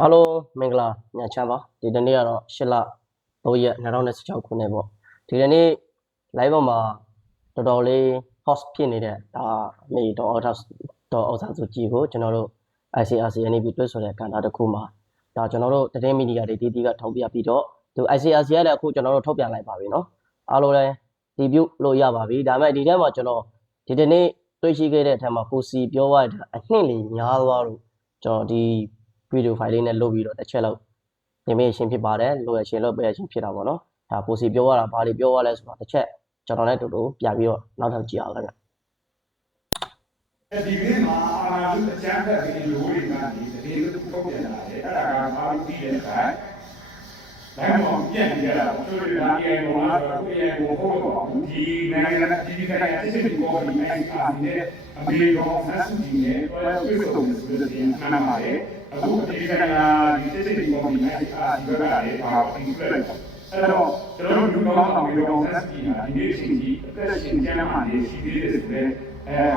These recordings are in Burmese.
အားလုံးမင်္ဂလာညချမ်းပါဒီနေ့ကတော့8လ3ရက်2016ခုနှစ်ပေါ့ဒီနေ့ live ပေါ်မှာတော်တော်လေး host ဖြစ်နေတဲ့ဒါအမေတော်အောက်ဆာစုကြည်ကိုကျွန်တော်တို့ ICRC NAB တွဲဆိုတဲ့ကဏ္ဍတစ်ခုမှာဒါကျွန်တော်တို့သတင်းမီဒီယာတွေတီးတီးကထုတ်ပြပြီးတော့ဒီ ICRC ကလည်းအခုကျွန်တော်တို့ထုတ်ပြန်လိုက်ပါပြီเนาะအားလုံးလည်းဒီပြုလို့ရပါပြီဒါပေမဲ့ဒီထဲမှာကျွန်တော်ဒီနေ့တွေ့ရှိခဲ့တဲ့အထက်မှာကိုစီပြောရတဲ့အနှစ်လေးများသွားလို့ကျွန်တော်ဒီဗီဒီယိုဖိုင်လေးနဲ့လုပ်ပြီးတော့တစ်ချက်လောက်သင်ပေးရှင်းဖြစ်ပါတယ်လိုရရှင်လို့ပေးရှင်းဖြစ်တာပေါ့နော်ဒါကိုစီပြောရတာဘာတွေပြောရလဲဆိုတော့တစ်ချက်ကျွန်တော်လည်းတူတူပြပြီးတော့နောက်ထပ်ကြည့်အောင်ခင်ဗျဒီနေ့မှာအာဏာစုအကြမ်းဖက်ပြီးလူတွေကနေတကယ်လို့ထုတ်ပြန်လာတယ်အဲ့ဒါကဘာလို့ပြီးတဲ့အခါတိုင်းမှာပြန်ကြတာဆိုတော့ဒီအေဘောလားဆိုတော့အေဘောဟုတ်တော့ဒီနိုင်ငံဒီနိုင်ငံစစ်စစ်ကိုဒီနိုင်ငံနဲ့အမေရိကန်ဆက်စုကြည့်နေတွေ့ဆုံဆိုတဲ့ဒီအနားမှာလေအခုဒီနိုင်ငံဒီစစ်စစ်ကိုဒီနိုင်ငံဒီဘက်ကလည်းဘာပြီးပြလိုက်အဲ့တော့ကျွန်တော်တို့လူကောင်းဆောင်ပြီးတော့ဆက်ကြည့်တာဒီနေ့အချိန်ကြီးအသက်ရှင်ကျန်းမာနေရှိသေးတယ်ဆိုတော့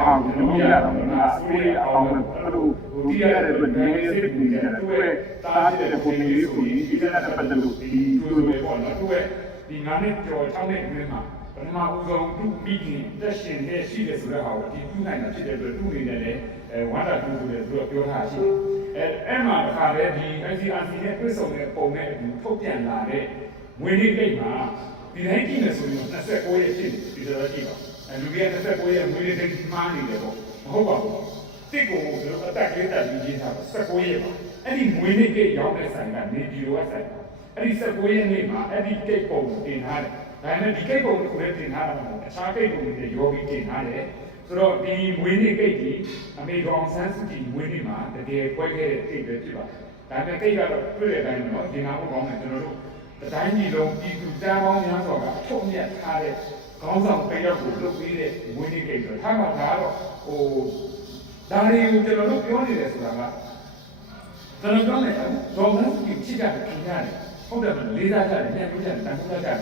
ဟာကျွန်တော်ရတာကဆွေးအောင်လို့ဒီရတဲ့ဗနေစစ်ပူနေတဲ့သူ့ရဲ့တားတဲ့ပုံလေးဆိုရင်ဒီကနေ့ပတ်သက်လို့ဒီသူ့ရဲ့ပေါ့နော်သူ့ရဲ့ဒီ9နှစ်ကျော်6နှစ်အတွင်းမှာပထမဦးဆုံးသူ့ပြီးရင်တက်ရှင်နဲ့ရှိတယ်ဆိုတဲ့ဟာကိုဒီသူ့နိုင်တာဖြစ်တဲ့အတွက်သူ့အနေနဲ့လည်းဝမ်းသာသူဆိုတဲ့သူကပြောထားရှိအဲ့မှာတစ်ခါလေဒီ ICRC နဲ့တွေ့ဆုံတဲ့ပုံနဲ့အတူထုတ်ပြန်လာတဲ့ငွေလေးကိတ်မှာဒီတိုင်းကြည့်နေဆိုရင်29ရက်ဖြစ်ဒီလိုကြည့်ပါလူကြီးက29ရက်ငွေလေးတိတ်မှားနေတယ်ပေါ့မဟုတ်ပါဘူးတစ်ကိုအတက်ကလေးတက်ပြီးရေးထားတာ19ရက်ပါအဲ့ဒီငွေလေးကိတ်ရောက်တဲ့ဆိုင်ကနေဒီလိုဆိုင်အဲ့ဒီ19ရက်နေ့မှာအဲ့ဒီကိတ်ပုံတင်ထားတယ်ဒါပေမဲ့ဒီကိတ်ပုံကိုလည်းတင်ထားတာမဟုတ်အခြားကိတ်ပုံတွေရောပြီးတင်ထားတယ်ဆိုတော့ဒီငွေလေးကိတ်ကြီးအမေကောင်ဆန်းစုကြည်ငွေလေးမှာတကယ်ပွဲခဲ့တဲ့ကိတ်ပဲဖြစ်ပါတယ်ဒါပေမဲ့ကိတ်ကတော့တွေ့တဲ့အတိုင်းတော့ဒီနာဖို့ကောင်းတယ်ကျွန်တော်တို့တိုင်းပြည်လုံးပြည်သူတန်းပေါင်းများစွာကအထုံးမြတ်ထားတဲ့ခေါင်းဆောင်တစ်ယောက်ကိုလုပ်ပြီးတဲ့ဝင်းကြီးကိစ္စထားမှာဒါတော့ဒါတွေကိုကျွန်တော်တို့ပြောနေတယ်ဆိုတာကကျွန်တော်ပြောနေတယ်ဒေါ်မန်းကြီးဖြစ်ကြတယ်ခင်ဗျာဟုတ်တယ်မလေးစားကြတယ်ညှပ်ပြကြတယ်တန်ဖိုးကြတယ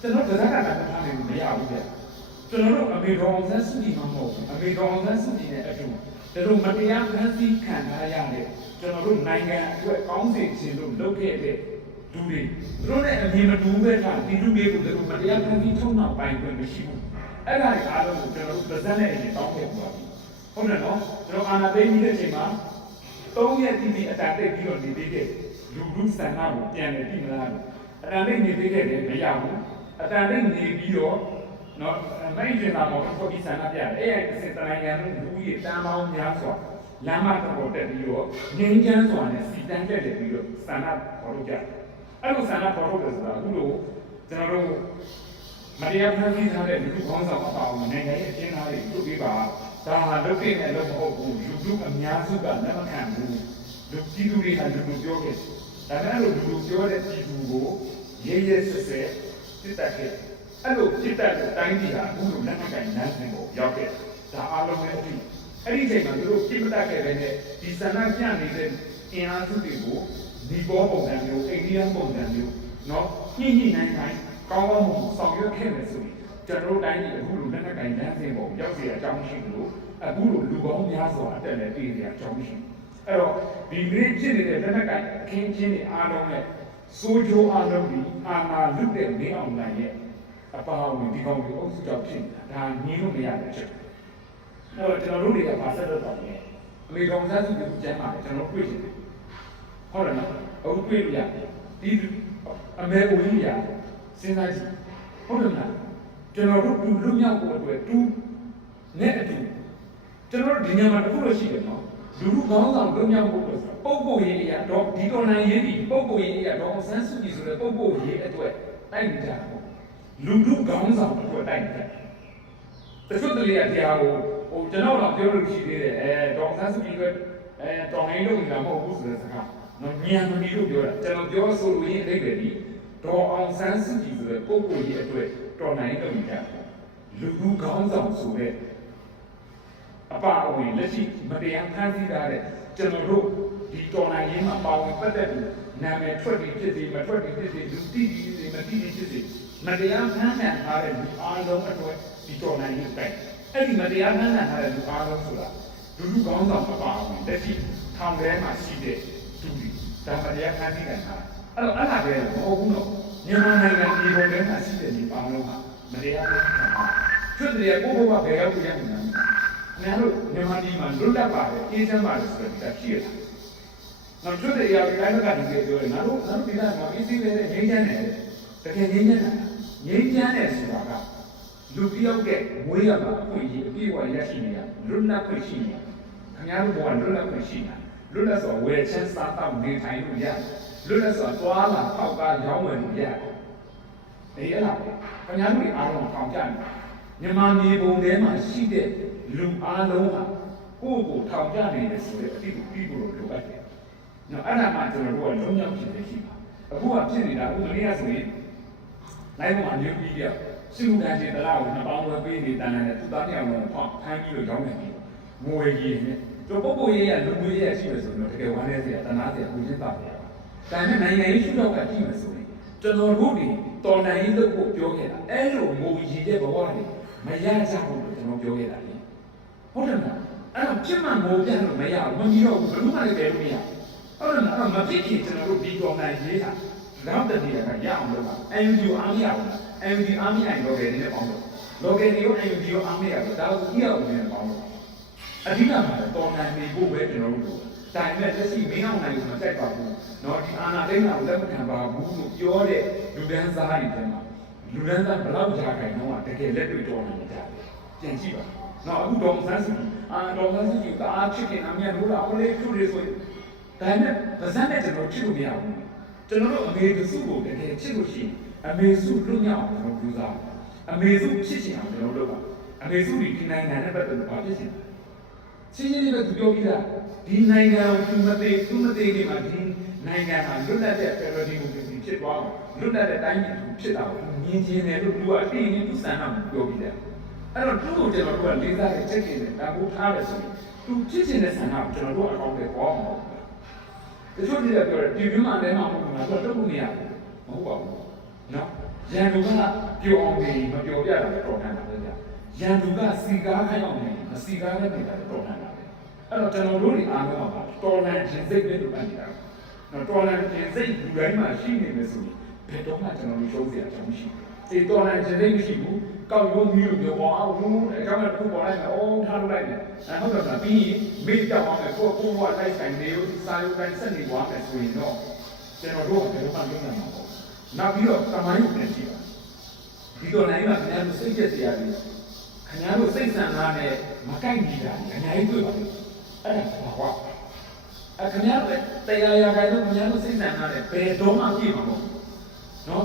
်ကျွန်တော်ဒါကတာထားနေလို့မရဘူးဗျကျွန်တော်တို့အမေတော်ဆန်းစုကြည်မှာမဟုတ်ဘူးအမေတော်ဆန်းစုကြည်နဲ့အတူတို့မတရားဖန်ဆီးခံထားရတဲ့ကျွန်တော်တို့နိုင်ငံအတွက်ကောင်းစေခြင်းလို့လုပ်ခဲ့တဲ့လူတွေသူတို့နဲ့အမြင်မတူဘက်ကဒီလူတွေကိုသူတို့မတရားဖန်ဆီးထုံးအောင်ပိုင်ခွင့်မရှိဘူးအဲ့ဒါတွေအားလုံးကိုကျွန်တော်တို့ဗဇက်နဲ့အရင်တောင်းခဲ့ပါဘူးဟုတ်တယ်နော်ကျွန်တော်အာနာသိမ်းပြီးတဲ့အချိန်မှာ3ရက်တိတိအတားတိတ်ပြီးတော့နေသေးတယ်လူလူဆန္ဒကိုပြန်နေပြီမလားအတားတိတ်နေသေးတယ်မရဘူးအတားတိတ်နေပြီးတော့နော်မိုင်းကျင်တာပေါ့ကိုဒီဆန္ဒပြတယ်အဲ့ဒီစတဲ့နိုင်ငံလူကြီးတန်းပေါင်းများစွာလမ်းမတော်တက်ပြီးတော့ငင်းချမ်းစွာနဲ့စီတန်းတက်တယ်ပြီးတော့ဆန္ဒပေါ်လို့ကြအဲ့လိုဆန္ဒပေါ်လို့ဆိုတာအခုလိုကျွန်တော်တို့မတရားဖန်ဆီးထားတဲ့လူခေါင်းဆောင်အပါအဝင်နိုင်ငံရဲ့အကျဉ်းသားတွေပြုတ်ပေးပါဒါဟာလုပ်တဲ့နဲ့လုပ်မဟုတ်ဘူးလူအများစုကလက်မခံဘူးလူပြည်သူတွေကလူပြောခဲ့ဒါပေမဲ့လူပြောတဲ့ပြည်သူကိုရဲရဲဆက်ဆက်စစ်တပ်ခဲ့အဲ့လိုစစ်တပ်ကိုတိုင်းပြည်ကအခုလိုလက်နက်ကင်နန်းစင်ကိုရောက်ခဲ့ဒါအားလုံးပဲအဖြစ်အဲ့ဒီအချိန်မှာသူတို့ပြစ်ပတတ်ခဲ့တဲ့ဒီဆန္ဒပြနေတဲ့အင်အားစုတွေကိုဒီဘောပုံစံမျိုးအိန္ဒိယပုံစံမျိုးနော်ညှိနိုင်ကောင်းကောင်းဆောင်ရွက်ခဲ့မယ်ဆိုရင်ကျွန်တော်တို့တိုင်းပြည်အခုလိုလက်နက်ကင်လမ်းစဉ်ပေါ်ရောက်เสียအကြောင်းရှိလို့အခုလိုလူပေါင်းများစွာအတက်နဲ့ပြည်ရအကြောင်းရှိအဲ့တော့ဒီနေ့ဖြစ်နေတဲ့လက်နက်ကင်အခင်းချင်းတွေအားလုံးနဲ့စိုးကြိုးအားလုံးဒီအာဏာလွတ်တဲ့နေအောင်နိုင်ရဲ့အပါအဝင်ဒီကောင်တွေအုပ်စုကြောင့်ဖြစ်နေတာဒါညှင်းလို့မရတဲ့ချက်အဲ့တော့ကျွန်တော်တို့တွေကပါဆက်တော့တယ်အမေကောင်စားစုကိုကျမ်းပါတယ်ကျွန်တော်တွေ့တယ်ဟုတ်တယ်နော်အခုတွေ့ရဒီအမေဦးကြီးရစဉ်းစားကြည့်ဟုတ်တယ်မလားကျွန်တော်တို့လူမြောက်ဖို့အတွက်တူနဲ့အတူကျွန်တော်တို့ဒီညမှာတစ်ခုလို့ရှိတယ်နော်လူကောင်းဆောင်လူမြောက်ဖို့အတွက်ပုံကိုရေးအရာတော့ဒီတော်နိုင်ရေးဒီပုံကိုရေးအရာတော့ဆန်းစုကြည်ဆိုတဲ့ပုံကိုရေးအတွက်တိုက်နေကြတာပေါ့လူကောင်းဆောင်အတွက်တိုက်နေတယ်တချို့တလေတရားကိုကျွန်တော်တော့ပြောလို့ရှိသေးတယ်တော့ဆန်းစုကြည်ကတော်နိုင်လို့လာမဟုတ်ဘူးဆိုတဲ့စကားနော်ညံမီလို့ပြောတာကျွန်တော်ပြောဆိုလို့ရင်းအိဗယ်ဒီတော်အောင်ဆန်းစုကြည်ဆိုတဲ့ပုံကိုရေးအတွက်တော်နိုင်လို့ကြလူကောင်းဆောင်ဆိုတဲ့အပအဝင်လက်ရှိမတရားဖန်ဆီးထားတဲ့ကျွန်တော်တို့ဒီတော်နိုင်ရေးမှာပါဝင်ပတ်သက်ပြီးနာမည်ထွက်ပြီးဖြစ်စီမထွက်ပြီးဖြစ်စီလူတိပြီးစီမတိပြီးဖြစ်စီမတရားဖန်ဆန်ထားတဲ့လူအားလုံးအတွက်ဒီတော်နိုင်ရေးတိုက်အဲ့ဒီမတရားဖန်ဆန်ထားတဲ့လူအားလုံးဆိုတာလူကောင်းဆောင်အပအဝင်လက်ရှိထောင်ထဲမှာရှိတဲ့သူတွေ ဒါမှတရားခန်းသိတယ်ဟာအဲ့တော့အဲ့ဒါပဲမဟုတ်ဘူးနော်မြန်မာနိုင်ငံဒီဘုံထဲမှာရှိတဲ့ဒီပေါင်းလုံးဟာမတရားဘူးချွတ်တယ်ကိုဘဘဘယ်ရောက်ပြန်နေလဲများလို့မြန်မာပြည်မှာလွတ်လပ်ပါတယ်အေးချမ်းပါတယ်ဆိုတော့ဒီကရှိရတာနောက်ချွတ်တယ်ရောက်တိုင်းကတည်းကပြောတယ်ငါတို့ဒီကမှာအေးသေးတယ်ငြိမ်းချမ်းတယ်တကယ်ငြိမ်းချမ်းတယ်ဆိုတာကလူတယောက်ရဲ့မွေးရမှာအခွင့်အရေးအပြည့်အဝရရှိနေရလွတ်လပ်ခွင့်ရှိနေခင်ဗျားတို့ဘဝလွတ်လပ်ခွင့်ရှိနေတာလွတ်လပ်စွာဝယ်ချမ်းစားတောက်နေထိုင်လို့ရလွတ်လပ်စွာသွားလာပေါက်ကားရောင်းဝယ်လို့ရဒီအဲ့ဒါပဲခင်ဗျားတို့အားလုံးထောင်ကြနေမြန်မာပြည်ပုံထဲမှာရှိတဲ့လူအားလုံးဟာကိုယ့်ကိုထောင်ကြနေတယ်ဆိုတဲ့အတိအကျကိုလိုအပ်တယ်။နော်အဲ့ဒါမှကျွန်တော်တို့ကလုံးဝဖြစ်နေရှိပါအခုကဖြစ်နေတာဥပဒေရဆိုရင်နိုင်မှာအမျိုးကြီးပြောစီလူတန်းချင်းတလားကိုနှစ်ပေါင်းဝယ်ပေးနေတန်တယ်သူသားနှစ်ယောက်လုံးဖမ်းပြီးလို့ရောင်းနေပြီငွေကြီးနဲ့တို့ပုဂ္ဂိုလ်ရေးရလူမျိုးရေးရရှိမယ်ဆိုတော့တကယ်ဝမ်းနည်းစရာတနာစရာကိုချင်းပါပဲ။ဒါနဲ့နိုင်ငံရေးရှုထောင့်ကကြည့်မယ်ဆိုရင်ကျွန်တော်တို့ဒီတော်နိုင်ရေးလုပ်ဖို့ပြောခဲ့တာအဲ့လိုငွေကြီးတဲ့ဘဝတွေမရကြဘူးလို့ကျွန်တော်ပြောခဲ့တာလေ။ဟုတ်တယ်မလား။အဲ့တော့ပြစ်မှန်ငိုပြတ်လို့မရဘူးမကြီးတော့ဘူးဘယ်လိုမှလည်းပဲလို့မရဘူး။ဟုတ်တယ်မလား။မဖြစ်ခင်ကျွန်တော်တို့ဒီတော်နိုင်ရေးတာနောက်တည်းကရအောင်လုပ်ပါ NGO အားမရဘူးလား NGO အားမရရင်တော့လည်းနည်းပေါင်းတော့ local တွေကို NGO အားမရဘူးဒါကိုကြည့်ရအောင်လည်းပေါင်းတော့အဓိကမှာတော်နိုင်နေဖို့ပဲကျွန်တော်တို့တိုင်မဲ့လက်ရှိမင်းအောင်နိုင်ကိုမတက်ပါဘူးเนาะဒီအာနာတိတ်နာကိုလက်မခံပါဘူးလို့ပြောတဲ့လူဒန်းစားတွေထဲမှာလူဒန်းစားဘလောက်ကြာခိုင်တော့တကယ်လက်တွေ့တော်နေကြတယ်ပြန်ကြည့်ပါเนาะအခုဒေါ်ဆန်းစုဒေါ်ဆန်းစုကအားချစ်ခင်အမြတ်လို့လားဟိုလေခုတွေဆိုဒါနဲ့ဗဇက်နဲ့ကျွန်တော်ချစ်လို့မရဘူးကျွန်တော်တို့အမေစုကိုတကယ်ချစ်လို့ရှိရင်အမေစုလွတ်မြောက်အောင်ကျွန်တော်ကြိုးစားအမေစုဖြစ်ချင်အောင်ကျွန်တော်လုပ်ပါအမေစုဒီနိုင်ငံနဲ့ပတ်သက်လို့ဘာဖြစ်ချင်ရှင်းရှင်းလေးပဲသူပြောပြီးသားဒီနိုင်ငံကိုသူမသိနေမှာဒီနိုင်ငံဟာလွတ်လပ်တဲ့ Federal Democracy ဖြစ်သွားအောင်လွတ်လပ်တဲ့တိုင်းပြည်ဖြစ်တာကိုမြင်ချင်းတယ်လို့သူကအတိအကျသူစံနာကိုပြောပြီးသားအဲ့တော့သူ့ကိုကျွန်တော်တို့ကလေးစားတဲ့ချက်ချင်းနဲ့ဒါကိုထားတယ်ဆိုရင်သူဖြစ်ချင်တဲ့စံနာကိုကျွန်တော်တို့အကောင့်တွေပေါ်အောင်တချို့တွေပြောတယ်ပြည်တွင်းမှာလည်းမဟုတ်ဘူးငါတို့တုတ်လို့မရဘူးမဟုတ်ပါဘူးနော်ရန်သူကပျော်အောင်နေမပျော်ပြတာတော့ခံတာပဲကြာရန်သူကစီကားခိုင်းအောင်နေမစီကားနဲ့နေတာတော့ခံတာပဲအဲ့တော့ကျွန်တော်တို့တွေအားလုံးကတော်လန်ခြင်းစိတ်ပဲလို့ပြောနေတာနော်တော်လန်ခြင်းစိတ်လူတိုင်းမှာရှိနေမယ်ဆိုရင်ဘယ်တော့မှကျွန်တော်တို့ရှုံးစရာအကြောင်းမရှိဘူးဒီတော်လန်ခြင်းစိတ်မရှိဘူးကောက်ရုံးပြီးလို့ပြောပါအောင်ဘူးအကြောင်းကတစ်ခုပေါ်လိုက်မယ်အော်ထားလို့လိုက်မယ်ဟုတ်တယ်မလားပြီးရင်မေ့ကြောက်အောင်မယ်ကိုယ့်ဘဝလိုက်ဆိုင်နေလို့စာရုပ်တိုင်းဆက်နေသွားမယ်ဆိုရင်တော့ကျွန်တော်တို့ကဘယ်တော့မှလုံးနိုင်မှာမဟုတ်နောက်ပြီးတော့တမိုင်းကိုပြန်ကြည့်ပါဒီတော်လိုင်းမှာခင်ဗျားတို့စိတ်ကြက်စရာတွေခင်ဗျားတို့စိတ်ဆန္ဒနဲ့မကိုက်ညီတာအများကြီးတွေ့ပါလိမ့်အဲ့ဒါဘာကွာခင်ဗျားတို့တရားရာခိုင်လို့ခင်ဗျားတို့စိတ်ဆန္ဒနဲ့ဘယ်တော့မှပြည့်မှာမဟုတ်ဘူးနော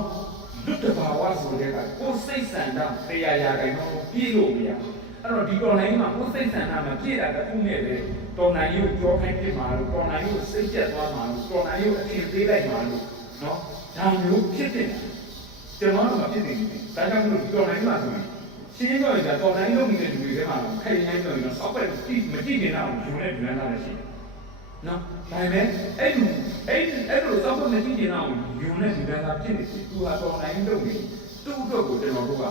်လွတ်တဘာဝဆိုတဲ့ကကိုယ်စိတ်ဆန္ဒတရားရာခိုင်တော့ပြည့်လို့မရဘူးအဲ့တော့ဒီတော်လိုင်းမှာကိုယ်စိတ်ဆန္ဒမှာပြည့်တာတစ်ခုနဲ့ပဲတော်နိုင်ရုပ်ကြောခိုင်းပြမှာလို့တော်နိုင်ရုပ်စိတ်ကြက်သွားမှာလို့တော်နိုင်ရုပ်အထင်သေးလိုက်မှာလို့နော်ဒါမျိုးဖြစ်တဲ့ကျွန်တော်တို့မဖြစ်နေဘူးဒါကြောင့်မလို့တော်နိုင်မှာဆိုရင်ရှင်းတော့ရတော်နိုင်လို့နေတဲ့လူတွေထဲမှာခိုင်ရိုင်းတော့ရဆောက်ပဲကြည့်မကြည့်နေတော့ယူနေပြန်လာတယ်ရှိနော်ဒါပေမဲ့အဲ့လိုဆောက်ပဲမကြည့်နေတော့ယူနေပြန်လာဖြစ်နေသူဟာတော်နိုင်လို့နေသူ့အတွက်ကိုကျွန်တော်တို့က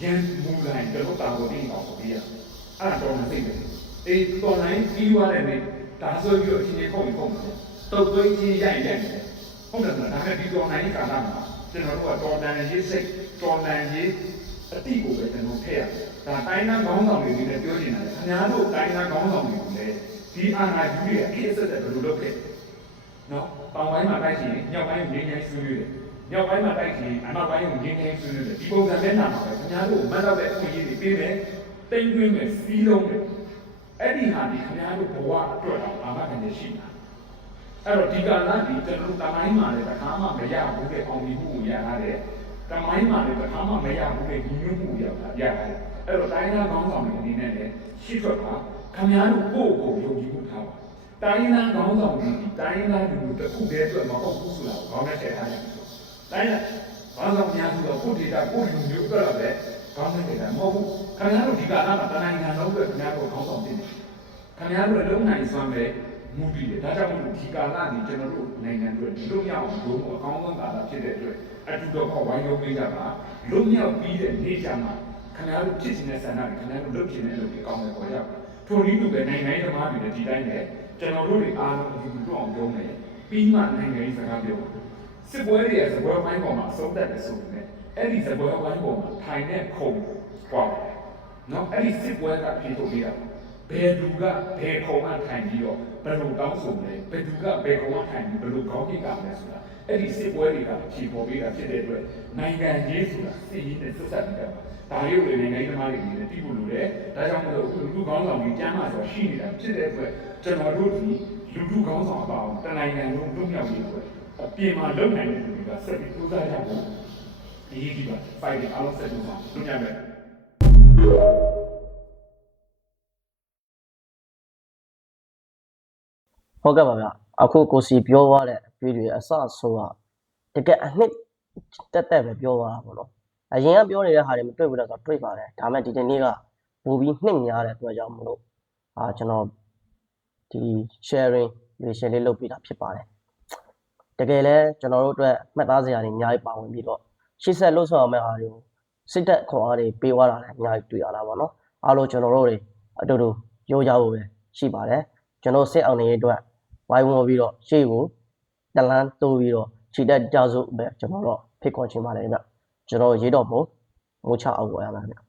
ရန်မူလိုက်ကျွန်တော်တာကိုသိအောင်ဆိုပြီးရအဲ့ဒါတော်နိုင်သိတယ်အေးတော်နိုင်ပြီးသွားတယ်လေဒါဆိုပြီးတော့အချင်းချင်းပုံပြီးပုံတယ်တုတ်သွေးချင်းရိုက်တယ်ဟုတ်တယ်မလားဒါနဲ့ဒီတော်နိုင်ကာလမှာကျွန်တော်တို့ကတော်တန်ရေးစိတ်တော်တန်ရေးအတိကိုပဲကျွန်တော်ထည့်ရတယ်ဒါတိုင်းသားခေါင်းဆောင်တွေနဲ့ပြောနေတာလေခင်ဗျားတို့တိုင်းသားခေါင်းဆောင်တွေကိုလည်းဒီအာဏာယူရဲ့အဖြစ်အဆက်တဲ့ဘယ်လိုလုပ်ခဲ့နော်တောင်ပိုင်းမှာတိုက်ချင်ညောက်ပိုင်းကိုငင်းငင်းဆွေးနွေးတယ်ညောက်ပိုင်းမှာတိုက်ချင်အနောက်ပိုင်းကိုငင်းငင်းဆွေးနွေးတယ်ဒီပုံစံနဲ့နာမှာပဲခင်ဗျားတို့မတ်တော့တဲ့အခွင့်အရေးတွေပေးမယ်တိမ်တွင်းမယ်စီးလုံးတယ်အဲ့ဒီဟာဒီခင်ဗျားတို့ဘဝအတွက်တော့အာမခံရရှိတာအဲ့တော့ဒီကလာဒီကျွန်တော်တို့တမိုင်းမှာလည်းတစ်ခါမှမရဘူးတဲ့အောင်မြင်မှုကိုရရတယ်တမိုင်းမှာလည်းတစ်ခါမှမရဘူးတဲ့ညီညွတ်မှုကိုရတယ်အဲ့တော့တိုင်းသားကောင်းဆောင်တွေအနေနဲ့လည်းရှိထွက်ပါခင်ဗျားတို့ကိုယ့်ကိုယ်ယုံကြည်မှုထားပါတိုင်းသားကောင်းဆောင်တွေတိုင်းသားလူတစ်ခုတည်းအတွက်မဟုတ်ဘူးဆိုတာကိုခေါင်းနဲ့ထည့်ထားရတယ်တိုင်းသားကောင်းဆောင်များဆိုတော့ကိုယ့်ဒေတာကိုယ့်လူမျိုးအတွက်ပဲကောင်းတဲ့ဒေတာမဟုတ်ဘူးခင်ဗျားတို့ဒီကလာမှာတနိုင်ငံလုံးအတွက်ခင်ဗျားတို့ကောင်းဆောင်တင်တယ်ခင်ဗျားတို့လုံးနိုင်စွမ်းပဲမူတည်တယ်ဒါကြောင့်မို့ဒီကာလကြီးကျွန်တော်တို့နိုင်ငံအတွက်လွတ်မြောက်အောင်လုပ်ဖို့အကောင်းဆုံးကာလဖြစ်တဲ့အတွက်အတူတော့ဝိုင်းရုံးပေးကြပါလွတ်မြောက်ပြီးတဲ့နေ့ကျမှခင်ဗျားတို့ဖြစ်နေတဲ့ဆန္ဒတွေခင်ဗျားတို့လုပ်ချင်တဲ့လုပ်တွေကောင်းတယ်ပေါ်ရပါထိုနည်းတူပဲနိုင်ငံရေးသမားတွေလည်းဒီတိုင်းနဲ့ကျွန်တော်တို့တွေအားလုံးအတူတူအောင်လုပ်မယ် ပြီးမှနိုင်ငံရေးစကားပြောစစ်ပွဲတွေရဲ့စပွဲပိုင်းပေါ်မှာအဆုံးသတ်တယ်ဆိုပေမဲ့အဲ့ဒီစပွဲပိုင်းပေါ်မှာထိုင်တဲ့ခုံပေါ့နော်အဲ့ဒီစစ်ပွဲကဖြစ်ထုတ်ပေးတာဘယ်သူကဘယ်ခုံကထိုင်ပြီးတော့ဘယ်လိုတောင်းဆိုလဲဘယ်သူကဘယ်ခုံကထိုင်ပြီးဘယ်လိုကောင်းကိကလဲဆိုတာအဲ့ဒီစစ်ပွဲတွေကဖြေပေါ်ပေးတာဖြစ်တဲ့အတွက်နိုင်ငံရေးဆိုတာစစ်ရေးနဲ့ဆက်ဆက်ပြီးတော့ဒါလေးကိုလည်းနိုင်ငံရေးသမားတွေလည်းသိဖို့လိုတယ်ဒါကြောင့်မို့လို့လူထုကောင်းဆောင်ကြီးကျမ်းမာစွာရှိနေတာဖြစ်တဲ့အတွက်ကျွန်တော်တို့ဒီလူထုကောင်းဆောင်အပါအောင်တနိုင်ငံလုံးလွတ်မြောက်ရေးအတွက်အပြင်မှာလုံနိုင်တဲ့လူတွေကဆက်ပြီးကြိုးစားကြဖို့အရေးကြီးပါဖိုင်အားလုံးဆက်ပြီးတော့လွတ်မြောက်မယ်ဟုတ်ကဲ့ပါဗျအခုကိုစီပြောသွားတဲ့အတွေ့တွေအစဆိုတာတကယ်အနှစ်တက်ပဲပြောသွားတာပေါ့နော်အရင်ကပြောနေတဲ့ဟာတွေမတွေ့ဘူးလားဆိုတော့တွေ့ပါတယ်ဒါမဲ့ဒီနေ့ကပိုပြီးနှစ်များတဲ့အတွက်ကြောင့်မလို့ကျွန်တော်ဒီ sharing လေးလုပ်ပေးတာဖြစ်ပါတယ်တကယ်လဲကျွန်တော်တို့အတွက်မှတ်သားစရာတွေအများကြီးပါဝင်ပြီးတော့ရှေ့ဆက်လို့ဆိုအောင်မဲ့အားတွေကိုစိတ်သက်ခွန်အားတွေပေးသွားတာလည်းအများကြီးတွေ့ရတာပေါ့နော်အားလုံးကျွန်တော်တို့တွေအတူတူပြောကြဖို့ပဲရှိပါတယ်ကျွန်တော်စစ်အောင်နေအတွက်ဝိုင်းဝန်းပြီးတော့ရှေ့ကိုတလန်းတိုးပြီးတော့ခြေတက်ကြစို့ပဲကျွန်တော်တို့ဖိတ်ခေါ်ချင်ပါတယ်ဗျကျွန်တော်ရေတော့မို့ငိုချအောင်ပေါ်ရမှာဗျ